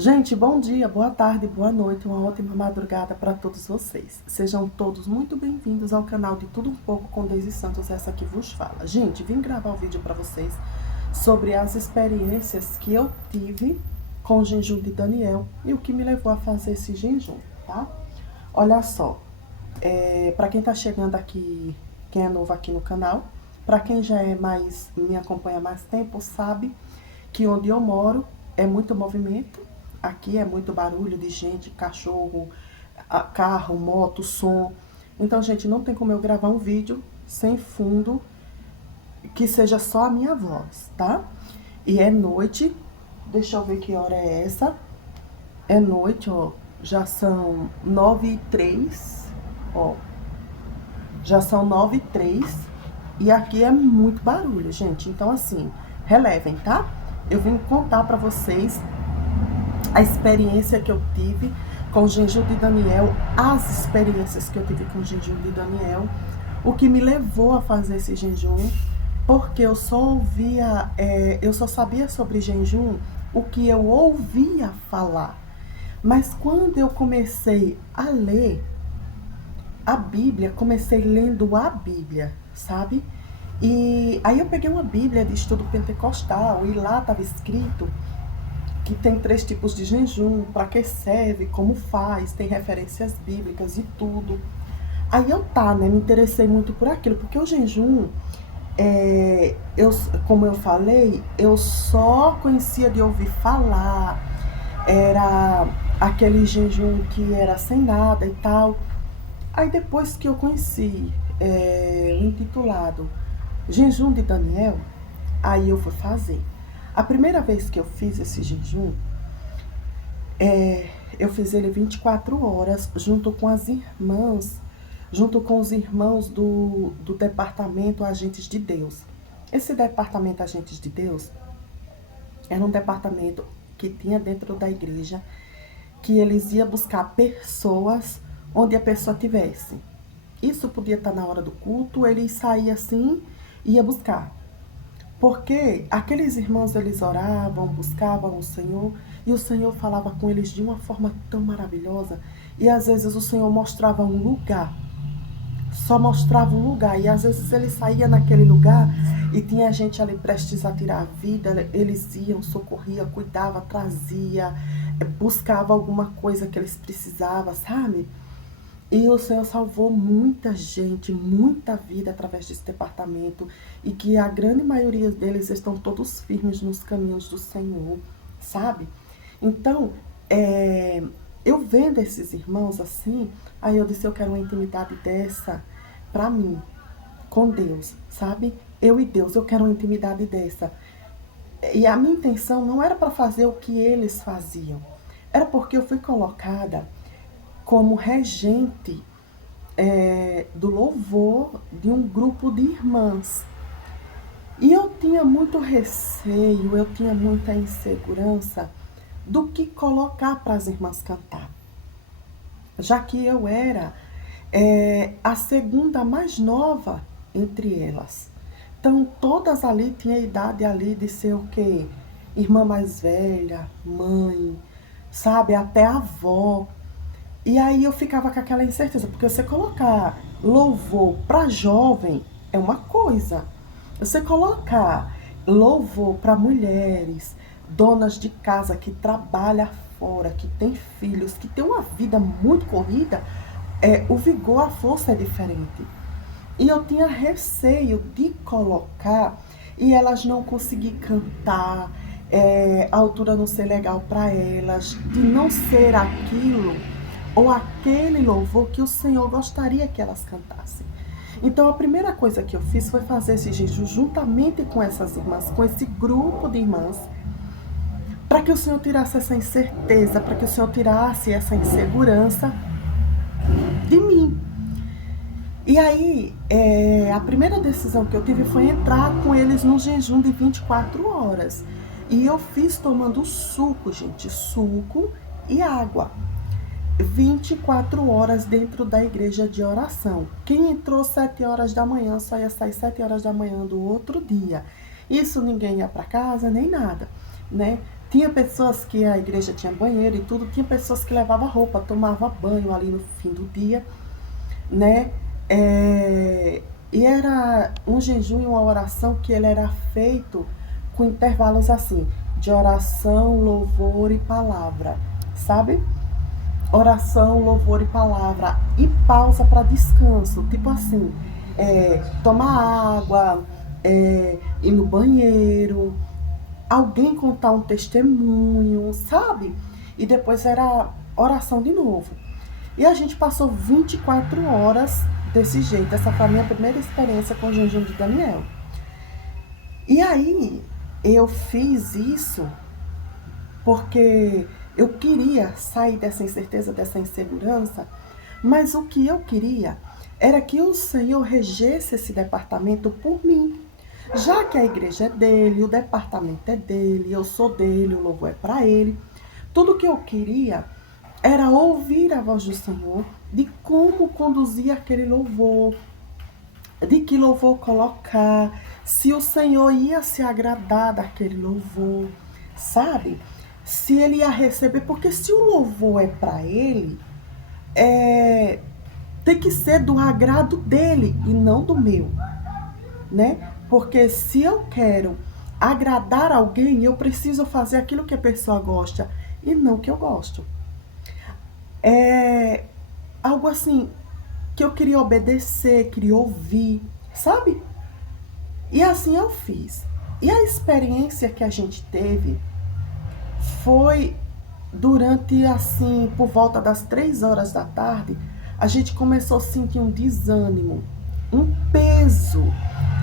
Gente, bom dia, boa tarde, boa noite, uma ótima madrugada para todos vocês. Sejam todos muito bem-vindos ao canal de Tudo Um Pouco com Deise Santos, essa que vos fala. Gente, vim gravar um vídeo para vocês sobre as experiências que eu tive com o jejum de Daniel e o que me levou a fazer esse jejum, tá? Olha só, para quem tá chegando aqui, quem é novo aqui no canal, para quem já é mais, me acompanha há mais tempo, sabe que onde eu moro é muito movimento. Aqui é muito barulho de gente, cachorro, carro, moto, som. Então, gente, não tem como eu gravar um vídeo sem fundo que seja só a minha voz, tá? E é noite. Deixa eu ver que hora é essa. É noite, ó. Já são 9h03, ó. Já são 9h03. E aqui é muito barulho, gente. Então, assim, relevem, tá? Eu vim contar pra vocês a experiência que eu tive com o jejum de Daniel, as experiências que eu tive com o jejum de Daniel, o que me levou a fazer esse jejum, porque eu só ouvia, eu só sabia sobre jejum o que eu ouvia falar. Mas quando eu comecei a ler a Bíblia, comecei lendo a Bíblia, sabe? E aí eu peguei uma Bíblia de estudo pentecostal e lá estava escrito que tem 3 tipos de jejum, para que serve, como faz, tem referências bíblicas e tudo. Aí né, me interessei muito por aquilo, porque o jejum, como eu falei, eu só conhecia de ouvir falar, era aquele jejum que era sem nada e tal. Aí depois que eu conheci o intitulado Jejum de Daniel, aí eu fui fazer. A primeira vez que eu fiz esse jejum, eu fiz ele 24 horas, junto com as irmãs, junto com os irmãos do departamento Agentes de Deus. Esse departamento Agentes de Deus era um departamento que tinha dentro da igreja, que eles iam buscar pessoas onde a pessoa tivesse. Isso podia estar na hora do culto, eles saíam assim e ia buscar. Porque aqueles irmãos, eles oravam, buscavam o Senhor, e o Senhor falava com eles de uma forma tão maravilhosa, e às vezes o Senhor mostrava um lugar, só mostrava um lugar, e às vezes ele saía naquele lugar, e tinha gente ali prestes a tirar a vida, eles iam, socorria, cuidava, trazia, buscava alguma coisa que eles precisavam, sabe? E o Senhor salvou muita gente, muita vida através desse departamento. E que a grande maioria deles estão todos firmes nos caminhos do Senhor, sabe? Então, eu vendo esses irmãos assim, aí eu disse, eu quero uma intimidade dessa pra mim, com Deus, sabe? Eu e Deus, eu quero uma intimidade dessa. E a minha intenção não era para fazer o que eles faziam. Era porque eu fui colocada como regente do louvor de um grupo de irmãs. E eu tinha muito receio, eu tinha muita insegurança do que colocar para as irmãs cantar. Já que eu era a segunda mais nova entre elas. Então, todas ali tinham a idade ali de ser o quê? Irmã mais velha, mãe, sabe? Até avó. E aí eu ficava com aquela incerteza, porque você colocar louvor para jovem é uma coisa. Você colocar louvor para mulheres, donas de casa que trabalham fora, que têm filhos, que têm uma vida muito corrida, o vigor, a força é diferente. E eu tinha receio de colocar e elas não conseguir cantar, a altura não ser legal para elas, de não ser aquilo ou aquele louvor que o Senhor gostaria que elas cantassem. Então a primeira coisa que eu fiz foi fazer esse jejum juntamente com essas irmãs, com esse grupo de irmãs, para que o Senhor tirasse essa incerteza, para que o Senhor tirasse essa insegurança de mim. E aí, a primeira decisão que eu tive foi entrar com eles num jejum de 24 horas. E eu fiz tomando suco, gente, suco e água. 24 horas dentro da igreja de oração. Quem entrou 7 horas da manhã só ia sair 7 horas da manhã do outro dia. Isso ninguém ia para casa, nem nada, né? Tinha pessoas que a igreja tinha banheiro e tudo, tinha pessoas que levavam roupa, tomava banho ali no fim do dia, né? É, e era um jejum e uma oração que ele era feito com intervalos assim, de oração, louvor e palavra, sabe? Oração, louvor e palavra. E pausa para descanso, tipo assim, tomar água, ir no banheiro, alguém contar um testemunho, sabe? E depois era oração de novo. E a gente passou 24 horas desse jeito. Essa foi a minha primeira experiência com o jejum de Daniel. E aí eu fiz isso porque eu queria sair dessa incerteza, dessa insegurança, mas o que eu queria era que o Senhor regesse esse departamento por mim. Já que a igreja é dele, o departamento é dele, eu sou dele, o louvor é para ele. Tudo que eu queria era ouvir a voz do Senhor, de como conduzir aquele louvor, de que louvor colocar, se o Senhor ia se agradar daquele louvor, sabe? Se ele ia receber, porque se o louvor é para ele, tem que ser do agrado dele e não do meu, né? Porque se eu quero agradar alguém, eu preciso fazer aquilo que a pessoa gosta e não o que eu gosto. É algo assim que eu queria obedecer, queria ouvir, sabe? E assim eu fiz. E a experiência que a gente teve foi durante, assim, por volta das 3 horas da tarde, a gente começou a sentir um desânimo, um peso.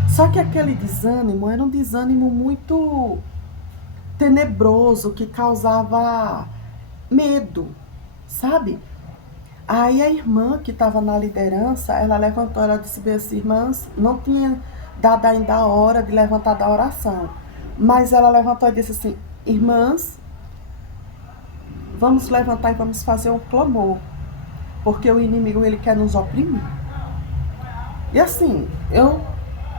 Só que aquele desânimo era um desânimo muito tenebroso, que causava medo, sabe? Aí a irmã que estava na liderança, ela levantou, ela disse bem assim, irmãs, não tinha dado ainda a hora de levantar da oração. Mas ela levantou e disse assim, irmãs, vamos levantar e vamos fazer um clamor, porque o inimigo ele quer nos oprimir. E assim,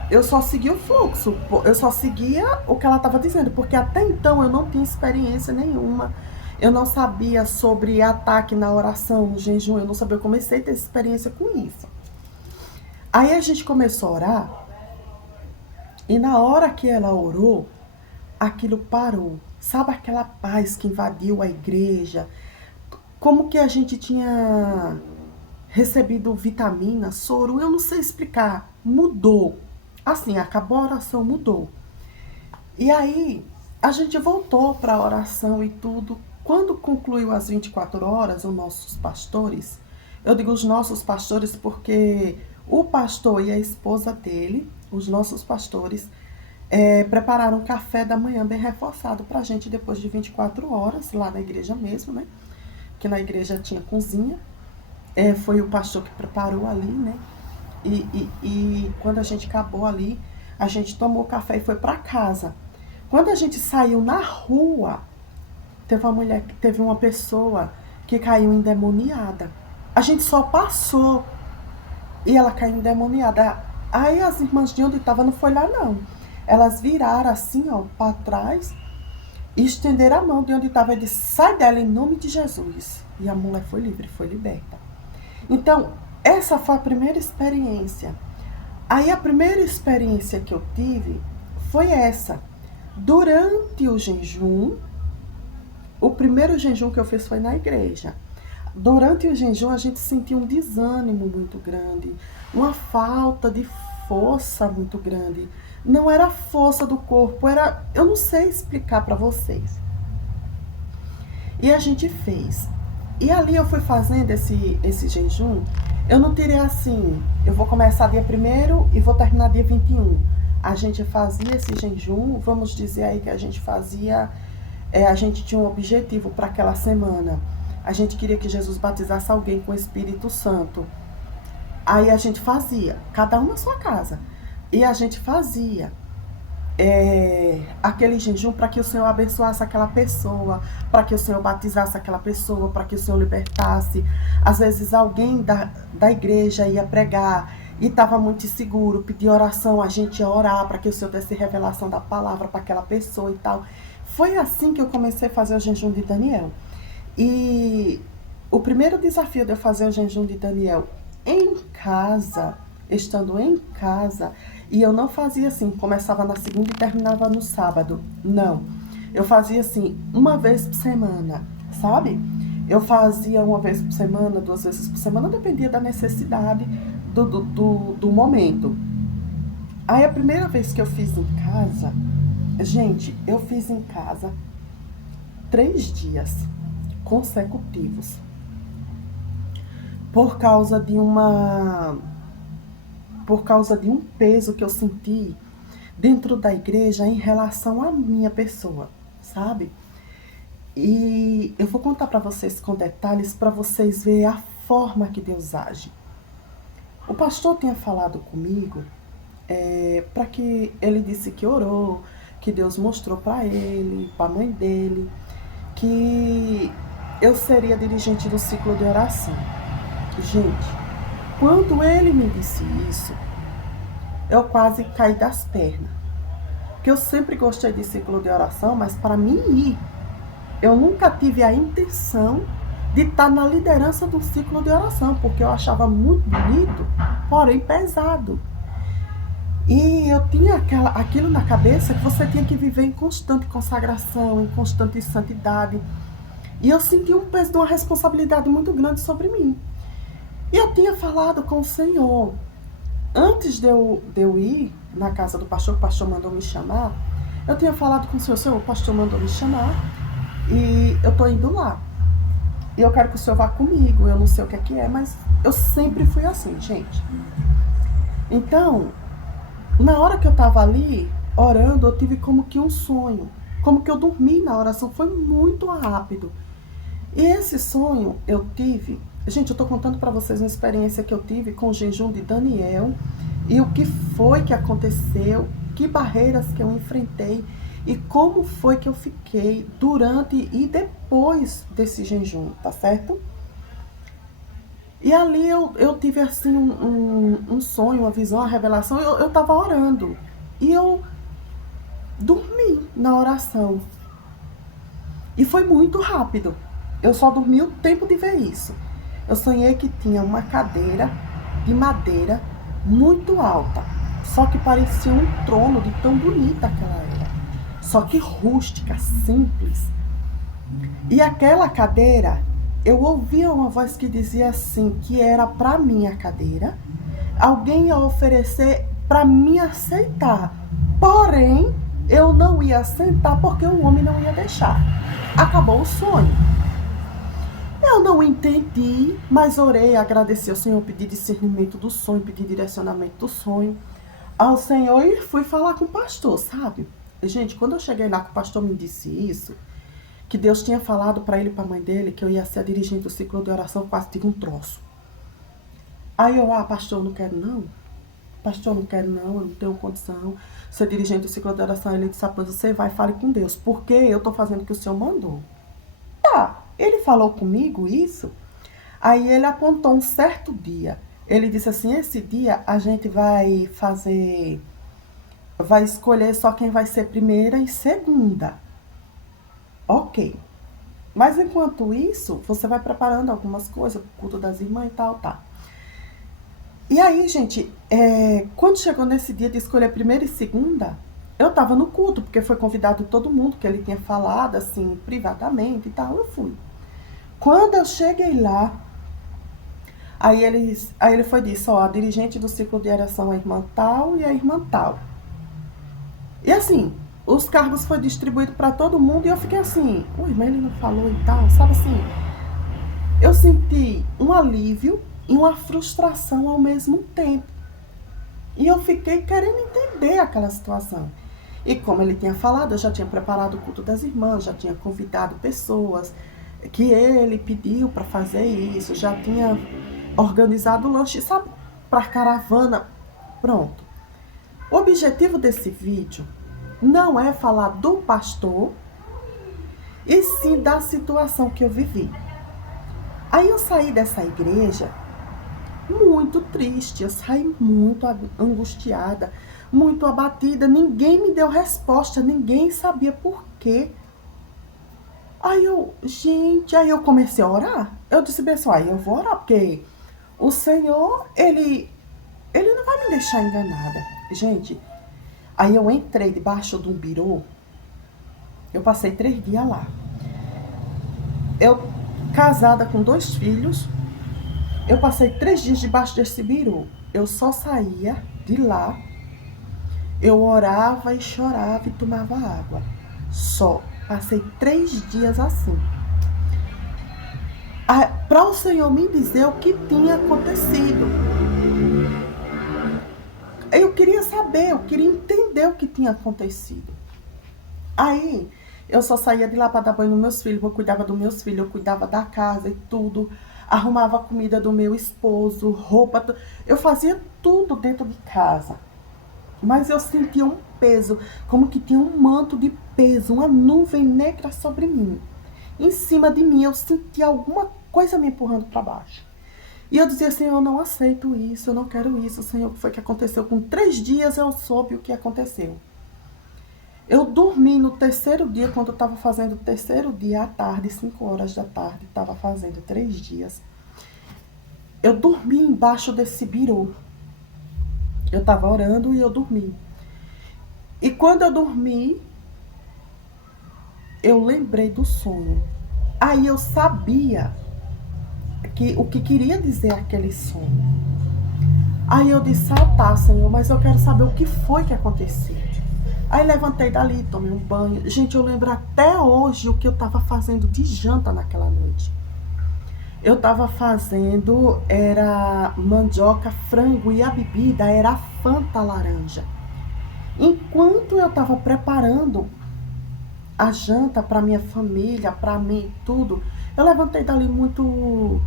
eu só segui o fluxo, eu só seguia o que ela estava dizendo, porque até então eu não tinha experiência nenhuma, eu não sabia sobre ataque na oração, no jejum, eu não sabia, eu comecei a ter experiência com isso. Aí a gente começou a orar, e na hora que ela orou, aquilo parou. Sabe aquela paz que invadiu a igreja? Como que a gente tinha recebido vitamina, soro, eu não sei explicar. Mudou. Assim, acabou a oração, mudou. E aí, a gente voltou para a oração e tudo. Quando concluiu as 24 horas, os nossos pastores, eu digo os nossos pastores porque o pastor e a esposa dele, os nossos pastores, prepararam um café da manhã bem reforçado para a gente depois de 24 horas, lá na igreja mesmo, né? Que na igreja tinha cozinha. Foi o pastor que preparou ali, né? E quando a gente acabou ali, a gente tomou café e foi para casa. Quando a gente saiu na rua, teve uma pessoa que caiu endemoniada. A gente só passou e ela caiu endemoniada. Aí as irmãs de onde estava não foi lá não. Elas viraram assim, ó, para trás e estenderam a mão de onde estava e disse, sai dela em nome de Jesus. E a mulher foi livre, foi liberta. Então, essa foi a primeira experiência. Aí a primeira experiência que eu tive foi essa. Durante o jejum, o primeiro jejum que eu fiz foi na igreja. Durante o jejum a gente sentiu um desânimo muito grande, uma falta de força muito grande. Não era a força do corpo, era, eu não sei explicar para vocês. E a gente fez. E ali eu fui fazendo esse jejum. Eu não tirei assim, eu vou começar dia 1º e vou terminar dia 21. A gente fazia esse jejum, vamos dizer aí que a gente fazia, a gente tinha um objetivo para aquela semana. A gente queria que Jesus batizasse alguém com o Espírito Santo. Aí a gente fazia, cada um na sua casa. E a gente fazia aquele jejum para que o Senhor abençoasse aquela pessoa, para que o Senhor batizasse aquela pessoa, para que o Senhor libertasse. Às vezes alguém da igreja ia pregar e estava muito inseguro, pedia oração, a gente ia orar para que o Senhor desse revelação da palavra para aquela pessoa e tal. foi assim que eu comecei a fazer o jejum de Daniel. E o primeiro desafio de eu fazer o jejum de Daniel em casa, estando em casa, e eu não fazia assim, começava na segunda e terminava no sábado. Não. Eu fazia assim, uma vez por semana, sabe? Eu fazia uma vez por semana, 2 vezes por semana, dependia da necessidade do momento. Aí a primeira vez que eu fiz em casa, gente, eu fiz em casa 3 dias consecutivos. Por causa de um peso que eu senti dentro da igreja em relação à minha pessoa, sabe? E eu vou contar para vocês com detalhes para vocês verem a forma que Deus age. O pastor tinha falado comigo para que ele disse que orou, que Deus mostrou para ele, para a mãe dele, que eu seria dirigente do ciclo de oração. Gente, quando ele me disse isso, eu quase caí das pernas. Porque eu sempre gostei de ciclo de oração, mas para mim ir, eu nunca tive a intenção de estar na liderança do ciclo de oração, porque eu achava muito bonito, porém pesado. E eu tinha aquilo na cabeça que você tinha que viver em constante consagração, em constante santidade. E eu senti um peso de uma responsabilidade muito grande sobre mim. E eu tinha falado com o Senhor. Antes de eu ir na casa do pastor, que o pastor mandou me chamar, eu tinha falado com o Senhor, o pastor mandou me chamar e eu tô indo lá. E eu quero que o Senhor vá comigo, eu não sei o que é, mas eu sempre fui assim, gente. Então, na hora que eu tava ali, orando, eu tive como que um sonho. Como que eu dormi na oração, foi muito rápido. E esse sonho eu tive... Gente, eu tô contando para vocês uma experiência que eu tive com o jejum de Daniel e o que foi que aconteceu, que barreiras que eu enfrentei e como foi que eu fiquei durante e depois desse jejum, tá certo? E ali eu tive assim um sonho, uma visão, uma revelação, eu tava orando e eu dormi na oração. E foi muito rápido, eu só dormi o tempo de ver isso. Eu sonhei que tinha uma cadeira de madeira muito alta, só que parecia um trono de tão bonita que ela era, só que rústica, simples. E aquela cadeira, eu ouvia uma voz que dizia assim, que era para mim a cadeira, alguém ia oferecer para mim aceitar, porém eu não ia sentar porque o homem não ia deixar. Acabou o sonho. Eu não entendi, mas orei, agradeci ao Senhor, pedi discernimento do sonho, pedi direcionamento do sonho ao Senhor e fui falar com o pastor, sabe? Gente, quando eu cheguei lá que o pastor me disse isso, que Deus tinha falado para ele e para a mãe dele que eu ia ser a dirigente do ciclo de oração, eu quase tive um troço. Aí eu, pastor, eu não quero não. Pastor, eu não quero não, eu não tenho condição de ser dirigente do ciclo de oração. Ele disse, pois você vai, fale com Deus, porque eu tô fazendo o que o Senhor mandou. Tá. Ele falou comigo isso, aí ele apontou um certo dia. Ele disse assim, esse dia a gente vai escolher só quem vai ser primeira e segunda. Ok. Mas enquanto isso, você vai preparando algumas coisas, o culto das irmãs e tal, tá. E aí, gente, quando chegou nesse dia de escolher primeira e segunda, eu tava no culto, porque foi convidado todo mundo, que ele tinha falado, assim, privadamente e tal, eu fui. Quando eu cheguei lá, aí ele foi disso, a dirigente do ciclo de oração é a irmã tal e a irmã tal. E assim, os cargos foram distribuídos para todo mundo e eu fiquei assim, ui, mas ele não falou e tal, sabe assim? Eu senti um alívio e uma frustração ao mesmo tempo. E eu fiquei querendo entender aquela situação. E como ele tinha falado, eu já tinha preparado o culto das irmãs, já tinha convidado pessoas que ele pediu para fazer isso, já tinha organizado o lanche, sabe, para caravana. Pronto. O objetivo desse vídeo não é falar do pastor, e sim da situação que eu vivi. Aí eu saí dessa igreja muito triste, eu saí muito angustiada, muito abatida, ninguém me deu resposta, ninguém sabia por quê Aí eu comecei a orar. Eu disse bem assim, eu vou orar, porque o Senhor, ele não vai me deixar enganada. Gente, aí eu entrei debaixo de um birô, eu passei 3 dias lá. Eu, casada com 2 filhos, eu passei 3 dias debaixo desse birô. Eu só saía de lá, eu orava e chorava e tomava água. Só. Passei 3 dias assim. Para o Senhor me dizer o que tinha acontecido. Eu queria saber, eu queria entender o que tinha acontecido. Aí, eu só saía de lá para dar banho nos meus filhos, eu cuidava dos meus filhos, eu cuidava da casa e tudo, arrumava a comida do meu esposo, roupa, eu fazia tudo dentro de casa. Mas eu sentia um peso, como que tinha um manto de peso, uma nuvem negra sobre mim. Em cima de mim, eu sentia alguma coisa me empurrando para baixo. E eu dizia, Senhor, eu não aceito isso, eu não quero isso, Senhor, o que foi que aconteceu? Com 3 dias eu soube o que aconteceu. Eu dormi no terceiro dia, quando eu estava fazendo o terceiro dia à tarde, 5 horas da tarde, estava fazendo 3 dias. Eu dormi embaixo desse birô. Eu estava orando e eu dormi. E quando eu dormi, eu lembrei do sonho. Aí eu sabia o que queria dizer aquele sonho. Aí eu disse, tá, Senhor, mas eu quero saber o que foi que aconteceu. Aí levantei dali, tomei um banho. Gente, eu lembro até hoje o que eu estava fazendo de janta naquela noite. Eu estava fazendo, era mandioca, frango e a bebida era Fanta laranja. Enquanto eu estava preparando a janta para minha família, para mim, tudo, eu levantei dali muito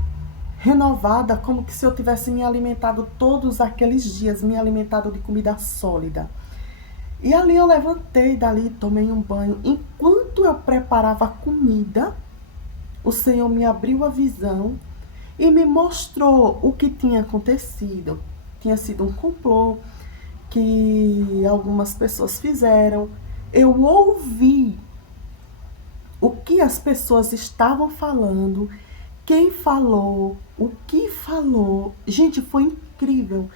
renovada, como que se eu tivesse me alimentado todos aqueles dias, me alimentado de comida sólida. E ali eu levantei dali, tomei um banho. Enquanto eu preparava a comida, o Senhor me abriu a visão e me mostrou o que tinha acontecido. Tinha sido um complô que algumas pessoas fizeram. Eu ouvi o que as pessoas estavam falando, quem falou, o que falou. Gente, foi incrível.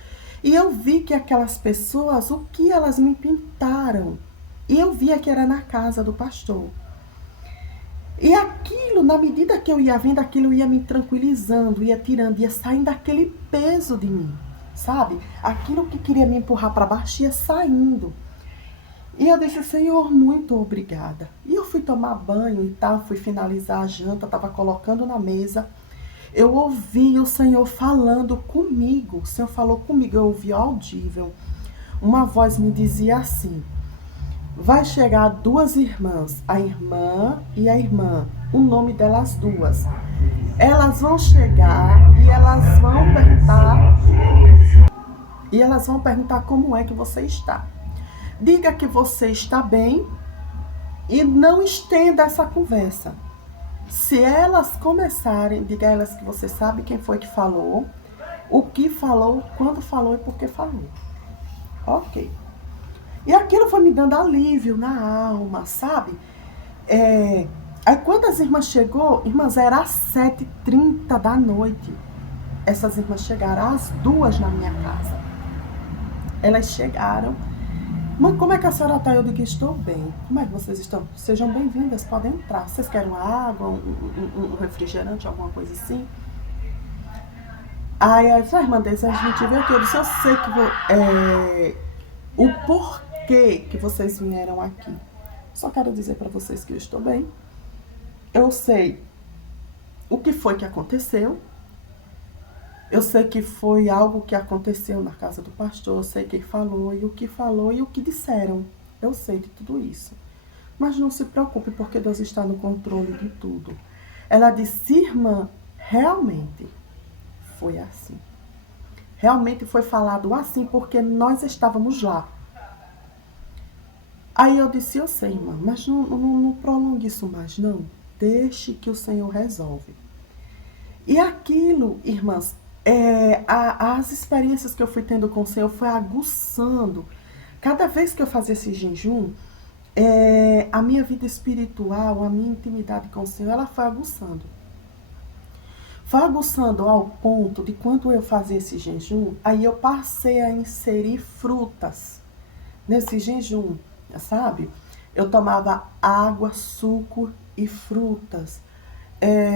E eu vi que aquelas pessoas, o que elas me pintaram. E eu via que era na casa do pastor. E aquilo, na medida que eu ia vendo, aquilo ia me tranquilizando, ia tirando, ia saindo aquele peso de mim, sabe? Aquilo que queria me empurrar para baixo ia saindo. E eu disse, Senhor, muito obrigada. E eu fui tomar banho e tal, fui finalizar a janta, estava colocando na mesa. Eu ouvi o Senhor falando comigo. O Senhor falou comigo, eu ouvi audível. Uma voz me dizia assim, vai chegar 2 irmãs, a irmã e a irmã, o nome delas 2. Elas vão chegar e elas vão perguntar como é que você está. Diga que você está bem e não estenda essa conversa. Se elas começarem, diga a elas que você sabe quem foi que falou, o que falou, quando falou e por que falou. Ok. E aquilo foi me dando alívio na alma, sabe? Aí quando as irmãs chegou, irmãs, era às 7h30 da noite. Essas irmãs chegaram às 2 na minha casa. Elas chegaram. Mãe, como é que a senhora está? Eu digo que estou bem. Como é que vocês estão? Sejam bem-vindas, podem entrar. Vocês querem uma água, um refrigerante, alguma coisa assim? Aí a irmã desse, a gente veio aqui. Eu disse, eu sei que o porquê que vocês vieram aqui. Só quero dizer para vocês que eu estou bem. Eu sei o que foi que aconteceu. Eu sei que foi algo que aconteceu na casa do pastor, eu sei quem falou e o que disseram. Eu sei de tudo isso. Mas não se preocupe, porque Deus está no controle de tudo. Ela disse, irmã, realmente foi assim. Realmente foi falado assim, porque nós estávamos lá. Aí eu disse, eu sei, irmã, mas não prolongue isso mais, não. Deixe que o Senhor resolve. E aquilo, irmãs, as experiências que eu fui tendo com o Senhor foi aguçando. Cada vez que eu fazia esse jejum, a minha vida espiritual, a minha intimidade com o Senhor, ela foi aguçando. Foi aguçando ao ponto de quando eu fazia esse jejum, aí eu passei a inserir frutas nesse jejum, sabe? Eu tomava água, suco e frutas.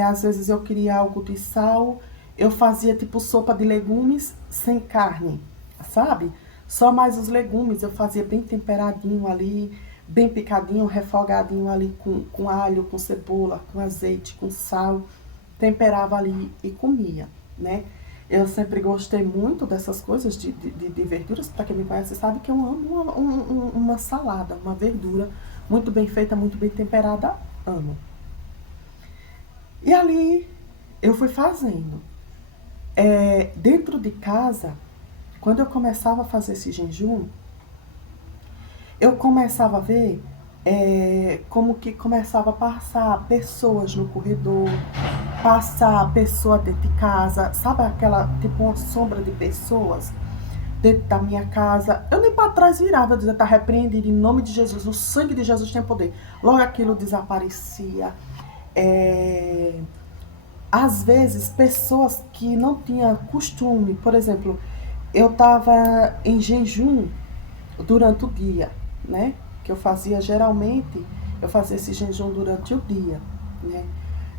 Às vezes eu queria algo de sal, eu fazia tipo sopa de legumes sem carne, sabe? Só mais os legumes, eu fazia bem temperadinho ali, bem picadinho, refogadinho ali com alho, com cebola, com azeite, com sal. Temperava ali e comia, né? Eu sempre gostei muito dessas coisas de verduras. Para quem me conhece sabe que eu amo uma salada, uma verdura muito bem feita, muito bem temperada, amo. E ali eu fui fazendo. Dentro de casa, quando eu começava a fazer esse jejum, eu começava a ver como que começava a passar pessoas no corredor, passar pessoa dentro de casa, sabe aquela, tipo uma sombra de pessoas dentro da minha casa. Eu nem para trás virava, eu dizia, tá repreendido em nome de Jesus, o sangue de Jesus tem poder. Logo aquilo desaparecia. Às vezes, pessoas que não tinham costume, por exemplo, eu estava em jejum durante o dia, né? Que eu fazia geralmente, eu fazia esse jejum durante o dia, né?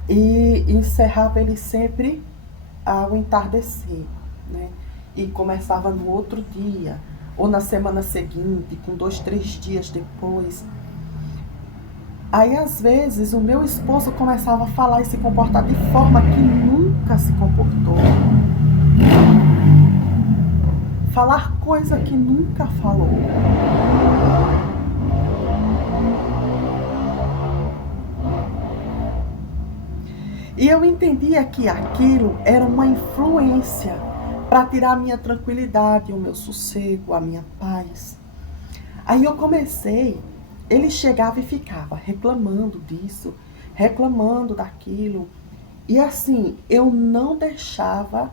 E encerrava ele sempre ao entardecer, né? E começava no outro dia, ou na semana seguinte, com 2, 3 dias depois. Aí, às vezes, o meu esposo começava a falar e se comportar de forma que nunca se comportou. Falar coisa que nunca falou. E eu entendia que aquilo era uma influência para tirar a minha tranquilidade, o meu sossego, a minha paz. Aí eu comecei, ele chegava e ficava reclamando disso, reclamando daquilo. E assim, eu não deixava.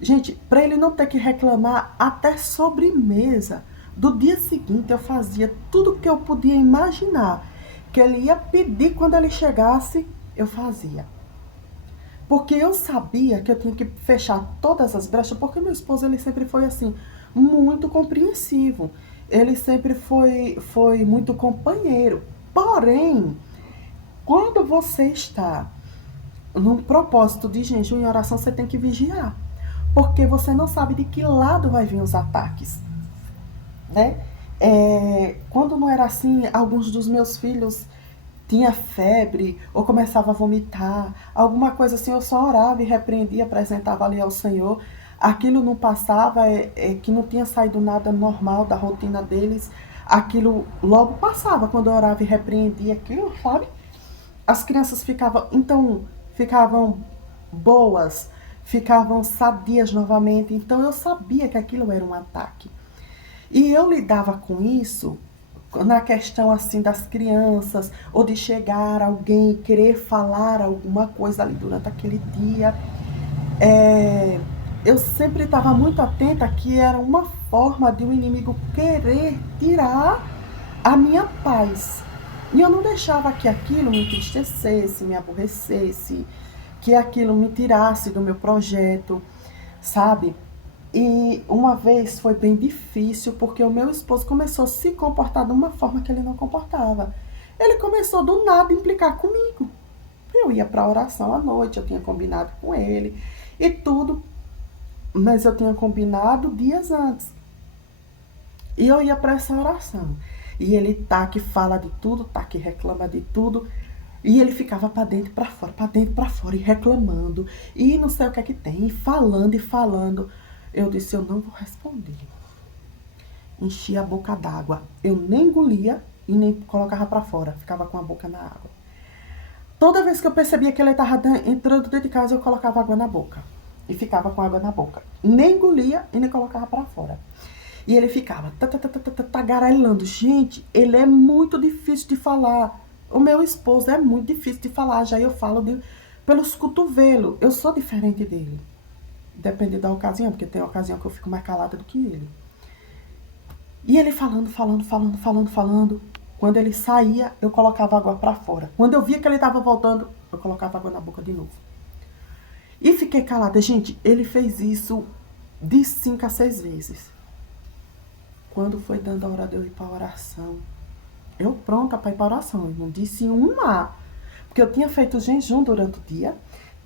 Gente, para ele não ter que reclamar, até sobremesa do dia seguinte eu fazia tudo que eu podia imaginar que ele ia pedir quando ele chegasse, eu fazia. Porque eu sabia que eu tinha que fechar todas as brechas, porque meu esposo ele sempre foi assim, muito compreensivo. Ele sempre foi muito companheiro. Porém, quando você está num propósito de jejum e oração, você tem que vigiar. Porque você não sabe de que lado vai vir os ataques, né? Quando não era assim, alguns dos meus filhos tinha febre ou começava a vomitar, alguma coisa assim, eu só orava e repreendia, apresentava ali ao Senhor. Aquilo não passava, que não tinha saído nada normal da rotina deles. Aquilo logo passava quando eu orava e repreendia aquilo, sabe? As crianças ficavam boas, ficavam sadias novamente. Então eu sabia que aquilo era um ataque. E eu lidava com isso na questão assim das crianças, ou de chegar alguém querer falar alguma coisa ali durante aquele dia. Eu sempre estava muito atenta que era uma forma de um inimigo querer tirar a minha paz. E eu não deixava que aquilo me entristecesse, me aborrecesse, que aquilo me tirasse do meu projeto, sabe? E uma vez foi bem difícil, porque o meu esposo começou a se comportar de uma forma que ele não comportava. Ele começou do nada a implicar comigo. Eu ia para a oração à noite, eu tinha combinado com ele e tudo, mas eu tinha combinado dias antes. E eu ia para essa oração. E ele tá que fala de tudo, tá que reclama de tudo. E ele ficava para dentro e para fora, para dentro e para fora, e reclamando. E não sei o que é que tem, e falando e falando. Eu disse, eu não vou responder. Enchi a boca d'água. Eu nem engolia e nem colocava para fora. Ficava com a boca na água. Toda vez que eu percebia que ele estava entrando dentro de casa, eu colocava água na boca. E ficava com água na boca. Nem engolia e nem colocava para fora. E ele ficava tagarelando. Gente, ele é muito difícil de falar. O meu esposo é muito difícil de falar. Já eu falo pelos cotovelos. Eu sou diferente dele. Depende da ocasião, porque tem ocasião que eu fico mais calada do que ele. E ele falando. Quando ele saía, eu colocava água para fora. Quando eu via que ele estava voltando, eu colocava água na boca de novo. E fiquei calada. Gente, ele fez isso de 5 a 6 vezes. Quando foi dando a hora de eu ir para a oração, eu pronta para ir para a oração. Eu não disse uma. Porque eu tinha feito jejum durante o dia,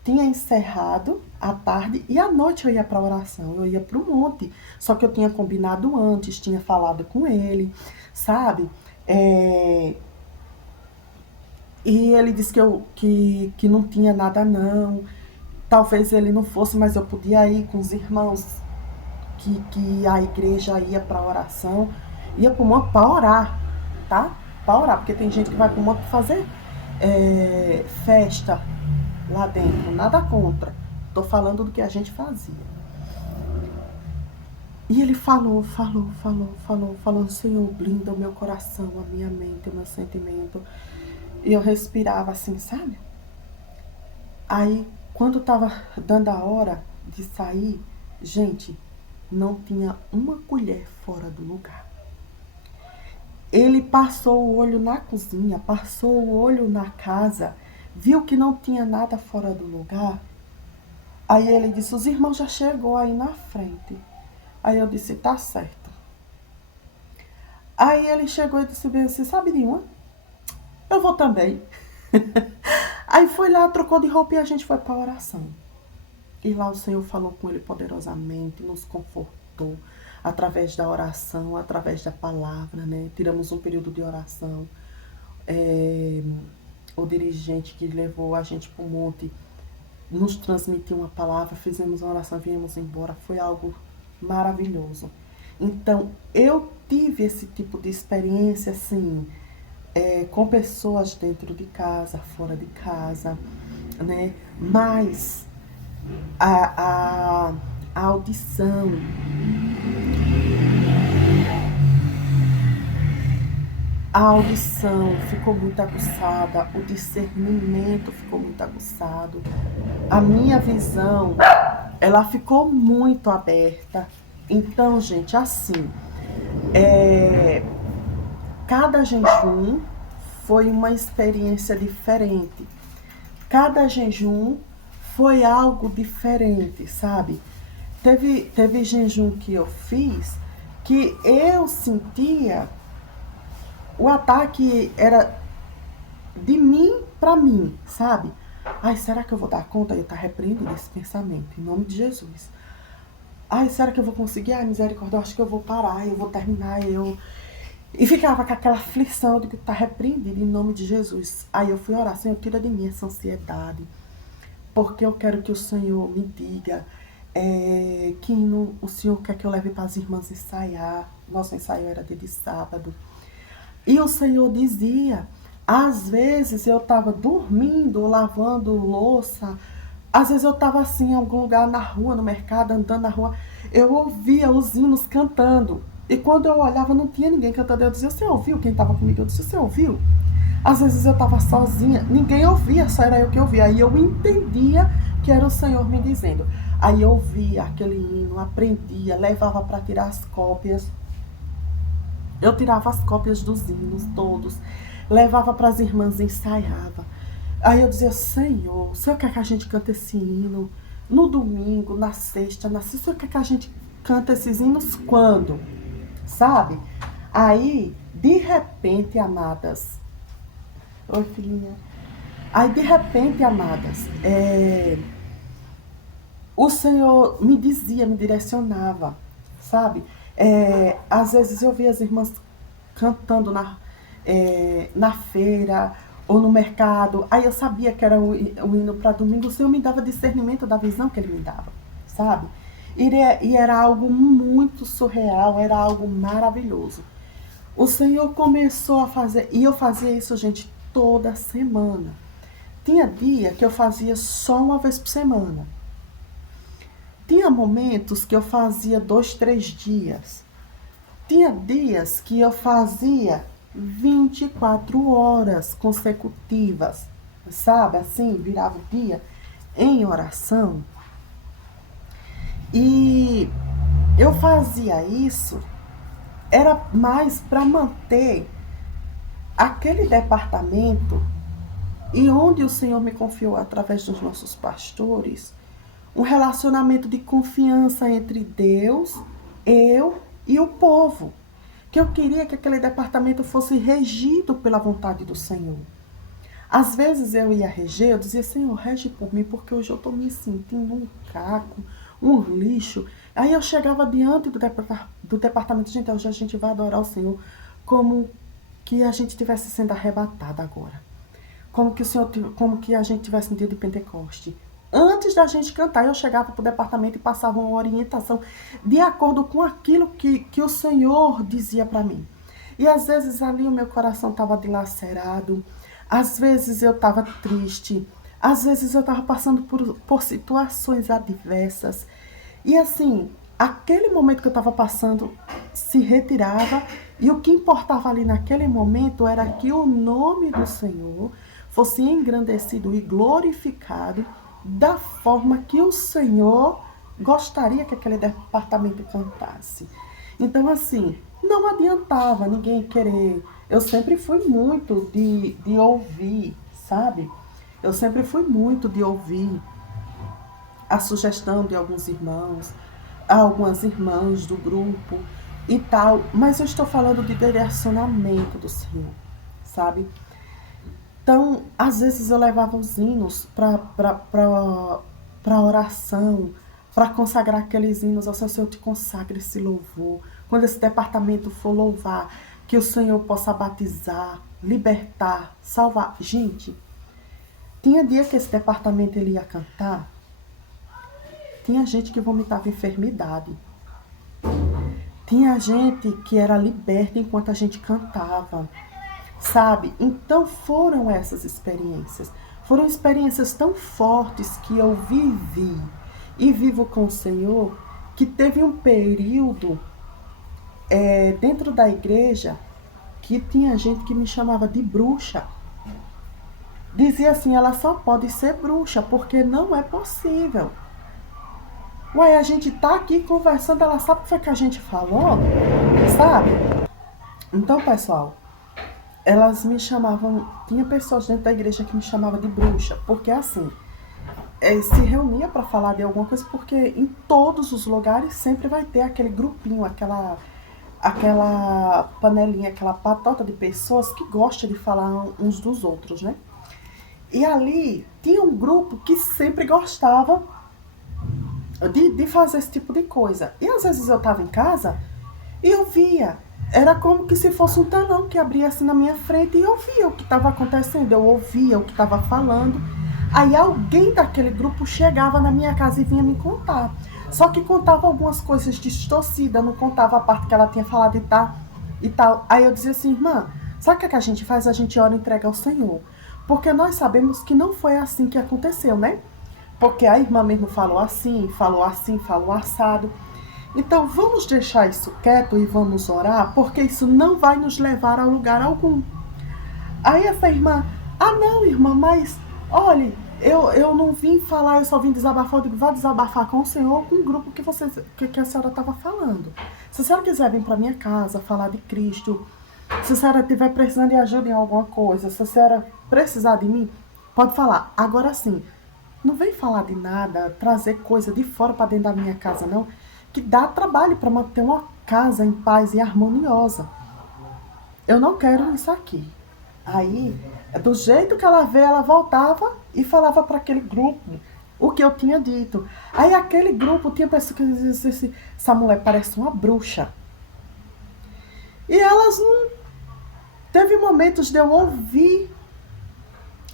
tinha encerrado à tarde e à noite eu ia para a oração. Eu ia para o monte. Só que eu tinha combinado antes, tinha falado com ele, sabe? E ele disse que não tinha nada não. Talvez ele não fosse, mas eu podia ir com os irmãos que a igreja ia para oração. Ia para o monte para orar, tá? Para orar, porque tem gente que vai para o monte fazer festa lá dentro. Nada contra. Tô falando do que a gente fazia. E ele falou, Senhor, blinda o meu coração, a minha mente, o meu sentimento. E eu respirava assim, sabe? Aí, quando tava dando a hora de sair, gente, não tinha uma colher fora do lugar. Ele passou o olho na cozinha, passou o olho na casa, viu que não tinha nada fora do lugar. Aí ele disse, os irmãos já chegou aí na frente. Aí eu disse, tá certo. Aí ele chegou e disse bem assim, sabe de uma? Eu vou também. Aí foi lá, trocou de roupa e a gente foi para a oração. E lá o Senhor falou com ele poderosamente, nos confortou através da oração, através da palavra, né? Tiramos um período de oração. O dirigente que levou a gente para o monte nos transmitiu uma palavra, fizemos uma oração, viemos embora. Foi algo maravilhoso. Então, eu tive esse tipo de experiência, assim, com pessoas dentro de casa, fora de casa, né? Mas a audição, ficou muito aguçada, o discernimento ficou muito aguçado, a minha visão, ela ficou muito aberta. Então, gente, assim, cada jejum foi uma experiência diferente. Cada jejum foi algo diferente, sabe? Teve jejum que eu fiz que eu sentia o ataque era de mim para mim, sabe? Ai, será que eu vou dar conta? Eu tá repreendendo esse pensamento, em nome de Jesus. Ai, será que eu vou conseguir? Ai, misericórdia, eu acho que eu vou parar, eu vou terminar, E ficava com aquela aflição de que tá repreendido em nome de Jesus. Aí eu fui orar, Senhor, tira de mim essa ansiedade, porque eu quero que o Senhor me diga que o Senhor quer que eu leve para as irmãs ensaiar. Nosso ensaio era dia de sábado. E o Senhor dizia, às vezes eu estava dormindo, lavando louça, às vezes eu estava assim em algum lugar na rua, no mercado, andando na rua, eu ouvia os hinos cantando. E quando eu olhava, não tinha ninguém cantando. Eu dizia, você ouviu quem estava comigo? Eu disse, você ouviu? Às vezes eu estava sozinha, ninguém ouvia, só era eu que ouvia. Aí eu entendia que era o Senhor me dizendo. Aí eu ouvia aquele hino, aprendia, levava para tirar as cópias. Eu tirava as cópias dos hinos todos, levava para as irmãs e ensaiava. Aí eu dizia, Senhor, o Senhor quer que a gente cante esse hino no domingo, na sexta, o Senhor quer que a gente cante esses hinos quando? Sabe? Aí, de repente, amadas. Oi, filhinha. Aí, de repente, amadas, o Senhor me dizia, me direcionava, sabe? Às vezes eu via as irmãs cantando na feira ou no mercado. Aí eu sabia que era o hino para domingo. O Senhor me dava discernimento da visão que Ele me dava, sabe? E era algo muito surreal, era algo maravilhoso. O Senhor começou a fazer, e eu fazia isso, gente, toda semana. Tinha dia que eu fazia só uma vez por semana. Tinha momentos que eu fazia 2, 3 dias. Tinha dias que eu fazia 24 horas consecutivas, sabe? Assim, virava o dia em oração. E eu fazia isso, era mais para manter aquele departamento, e onde o Senhor me confiou através dos nossos pastores, um relacionamento de confiança entre Deus, eu e o povo. Que eu queria que aquele departamento fosse regido pela vontade do Senhor. Às vezes eu ia reger, eu dizia, Senhor, rege por mim, porque hoje eu estou me sentindo um caco, um lixo. Aí eu chegava diante do departamento, gente, hoje a gente vai adorar o Senhor como que a gente estivesse sendo arrebatada agora. Como que a gente tivesse no dia de Pentecoste. Antes da gente cantar, eu chegava para o departamento e passava uma orientação de acordo com aquilo que o Senhor dizia para mim. E às vezes ali o meu coração estava dilacerado, às vezes eu estava triste, às vezes eu estava passando por situações adversas. E assim, aquele momento que eu estava passando se retirava, e o que importava ali naquele momento era que o nome do Senhor fosse engrandecido e glorificado da forma que o Senhor gostaria que aquele departamento cantasse. Então, assim, não adiantava ninguém querer. Eu sempre fui muito de ouvir, sabe? Eu sempre fui muito de ouvir a sugestão de alguns irmãos, algumas irmãs do grupo e tal, mas eu estou falando de direcionamento do Senhor, sabe? Então, às vezes eu levava os hinos para oração, para consagrar aqueles hinos ao Senhor. Senhor, te consagre esse louvor. Quando esse departamento for louvar, que o Senhor possa batizar, libertar, salvar. Gente, tinha dia que esse departamento ele ia cantar, tinha gente que vomitava enfermidade. Tinha gente que era liberta enquanto a gente cantava. Sabe? Então foram essas experiências. Foram experiências tão fortes que eu vivi e vivo com o Senhor, que teve um período dentro da igreja que tinha gente que me chamava de bruxa. Dizia assim, ela só pode ser bruxa, porque não é possível. Ué, a gente tá aqui conversando, ela sabe o que foi que a gente falou? Sabe? Então, pessoal, elas me chamavam, tinha pessoas dentro da igreja que me chamavam de bruxa, porque assim, se reunia para falar de alguma coisa, porque em todos os lugares sempre vai ter aquele grupinho, aquela panelinha, aquela patota de pessoas que gosta de falar uns dos outros, né? E ali tinha um grupo que sempre gostava de fazer esse tipo de coisa. E às vezes eu estava em casa e eu via. Era como que se fosse um telão que abria assim na minha frente e eu via o que estava acontecendo, eu ouvia o que estava falando. Aí alguém daquele grupo chegava na minha casa e vinha me contar. Só que contava algumas coisas distorcidas, não contava a parte que ela tinha falado e tal. Aí eu dizia assim, irmã, sabe o que a gente faz? A gente ora e entrega ao Senhor. Porque nós sabemos que não foi assim que aconteceu, né? Porque a irmã mesmo falou assim, falou assado. Então vamos deixar isso quieto e vamos orar, porque isso não vai nos levar a lugar algum. Aí essa irmã, não, irmã, mas olhe, eu não vim falar, eu só vim desabafar. Eu digo, vá desabafar com o Senhor, com o grupo que a senhora estava falando. Se a senhora quiser vir para minha casa falar de Cristo, se a senhora estiver precisando de ajuda em alguma coisa, se a senhora precisar de mim, pode falar. Agora sim, não vem falar de nada, trazer coisa de fora para dentro da minha casa, não, que dá trabalho para manter uma casa em paz e harmoniosa. Eu não quero isso aqui. Aí, do jeito que ela vê, ela voltava e falava para aquele grupo o que eu tinha dito. Aí aquele grupo tinha pessoas que diziam assim, essa mulher parece uma bruxa. E elas não... Teve momentos de eu ouvir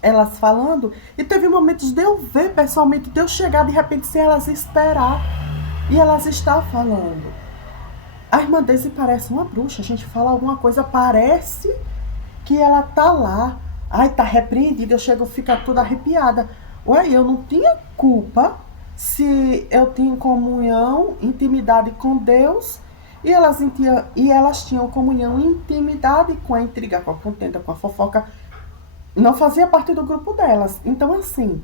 elas falando, e teve momentos de eu ver pessoalmente, de eu chegar de repente sem elas esperar, e elas estão falando. A irmã Daisy parece uma bruxa, a gente fala alguma coisa, parece que ela tá lá, ai, tá repreendida, eu chego a ficar toda arrepiada. Ué, eu não tinha culpa se eu tinha comunhão, intimidade com Deus, e elas tinham comunhão e intimidade com a intriga, com a contenda, com a fofoca. Não fazia parte do grupo delas. Então, assim,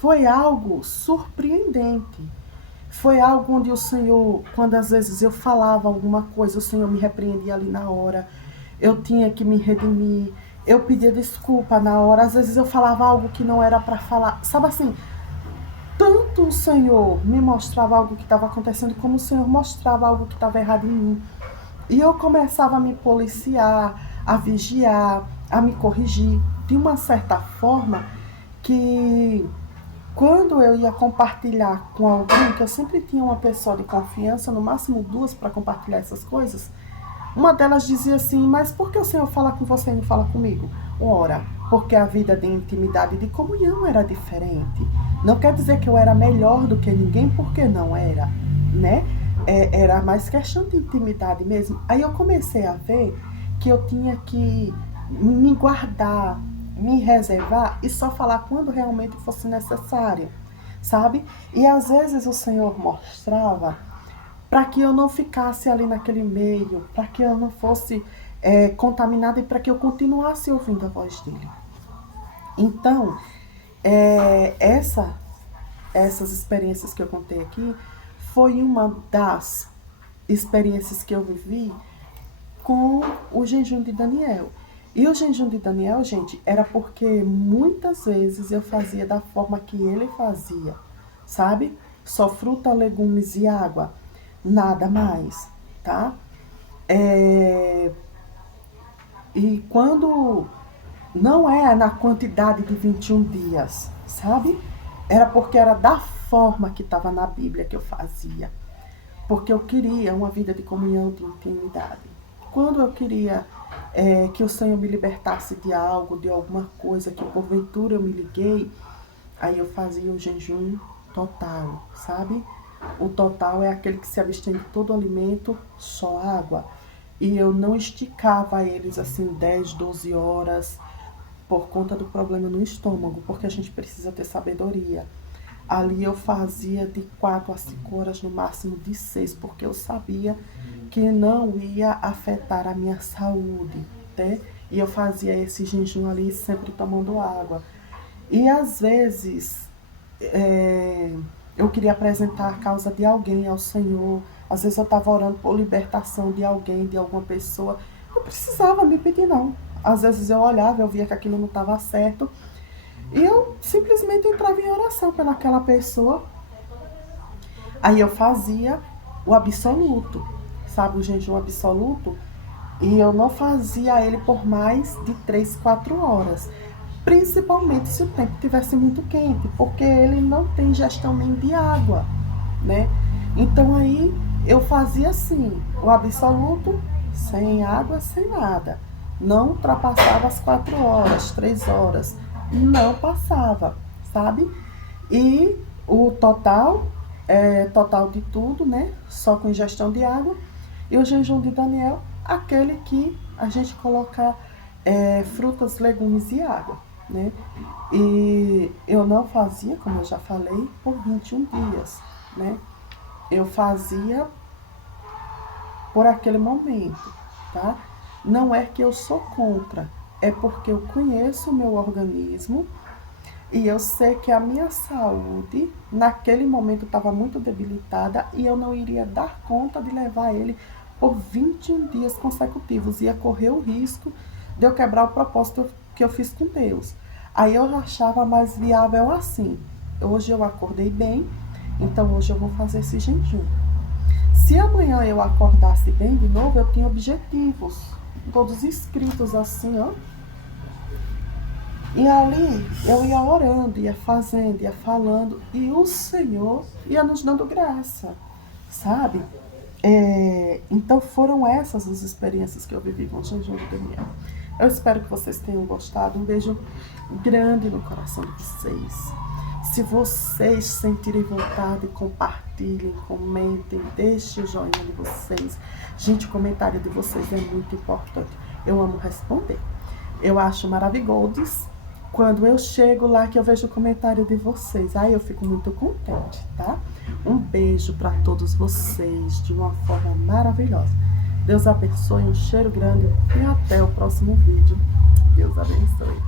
foi algo surpreendente. Foi algo onde o Senhor, quando às vezes eu falava alguma coisa, o Senhor me repreendia ali na hora. eu tinha que me redimir, eu pedia desculpa na hora, às vezes eu falava algo que não era para falar, sabe assim, tanto o Senhor me mostrava algo que estava acontecendo, como o Senhor mostrava algo que estava errado em mim. E eu começava a me policiar, a vigiar, a me corrigir, de uma certa forma que quando eu ia compartilhar com alguém, que eu sempre tinha uma pessoa de confiança, no máximo duas para compartilhar essas coisas, uma delas dizia assim, mas por que o Senhor fala com você e não fala comigo? Ora, porque a vida de intimidade e de comunhão era diferente. Não quer dizer que eu era melhor do que ninguém, porque não era, né? Era mais questão de intimidade mesmo. Aí eu comecei a ver que eu tinha que me guardar, me reservar e só falar quando realmente fosse necessário, sabe? E às vezes o Senhor mostrava para que eu não ficasse ali naquele meio, para que eu não fosse contaminada e para que eu continuasse ouvindo a voz dele. Então, essas experiências que eu contei aqui foi uma das experiências que eu vivi com o jejum de Daniel. E o jejum de Daniel, gente, era porque muitas vezes eu fazia da forma que ele fazia, sabe? Só fruta, legumes e água, nada mais, tá? E quando não é na quantidade de 21 dias, sabe? Era porque era da forma que estava na Bíblia que eu fazia. Porque eu queria uma vida de comunhão, de intimidade. Quando eu queria que o Senhor me libertasse de algo, de alguma coisa que porventura eu me liguei, aí eu fazia o jejum total, sabe? O total é aquele que se abstém de todo alimento, só água. E eu não esticava eles assim 10, 12 horas por conta do problema no estômago, porque a gente precisa ter sabedoria. Ali eu fazia de 4 a 5 horas, no máximo de 6, porque eu sabia que não ia afetar a minha saúde, né? E eu fazia esse jejum ali sempre tomando água. E às vezes eu queria apresentar a causa de alguém ao Senhor. Às vezes eu estava orando por libertação de alguém, de alguma pessoa. Não precisava me pedir, não. Às vezes eu olhava, eu via que aquilo não estava certo. E eu simplesmente entrava em oração pelaquela pessoa. Aí eu fazia o absoluto, sabe, o jejum absoluto. E eu não fazia ele por mais de 3, 4 horas. Principalmente se o tempo estivesse muito quente, porque ele não tem gestão nem de água, né? Então aí eu fazia assim, o absoluto, sem água, sem nada. Não ultrapassava as 4 horas, 3 horas. Não passava, sabe? E o total, total de tudo, né? Só com ingestão de água. E o jejum de Daniel, aquele que a gente coloca frutas, legumes e água, né? E eu não fazia, como eu já falei, por 21 dias, né? Eu fazia por aquele momento, tá? Não é que eu sou contra, é porque eu conheço o meu organismo e eu sei que a minha saúde, naquele momento, estava muito debilitada e eu não iria dar conta de levar ele por 21 dias consecutivos. Ia correr o risco de eu quebrar o propósito que eu fiz com Deus. Aí eu achava mais viável assim. Hoje eu acordei bem, então hoje eu vou fazer esse jejum. Se amanhã eu acordasse bem de novo, eu tinha objetivos, todos escritos assim, ó. E ali eu ia orando, ia fazendo, ia falando, e o Senhor ia nos dando graça, sabe? Então foram essas as experiências que eu vivi com o jejum de Daniel. Eu espero que vocês tenham gostado. Um beijo grande no coração de vocês. Se vocês sentirem vontade, compartilhem, comentem, deixem o joinha de vocês. Gente, o comentário de vocês é muito importante. Eu amo responder. Eu acho maravilhoso quando eu chego lá que eu vejo o comentário de vocês. Aí eu fico muito contente, tá? Um beijo para todos vocês de uma forma maravilhosa. Deus abençoe, um cheiro grande e até o próximo vídeo. Deus abençoe.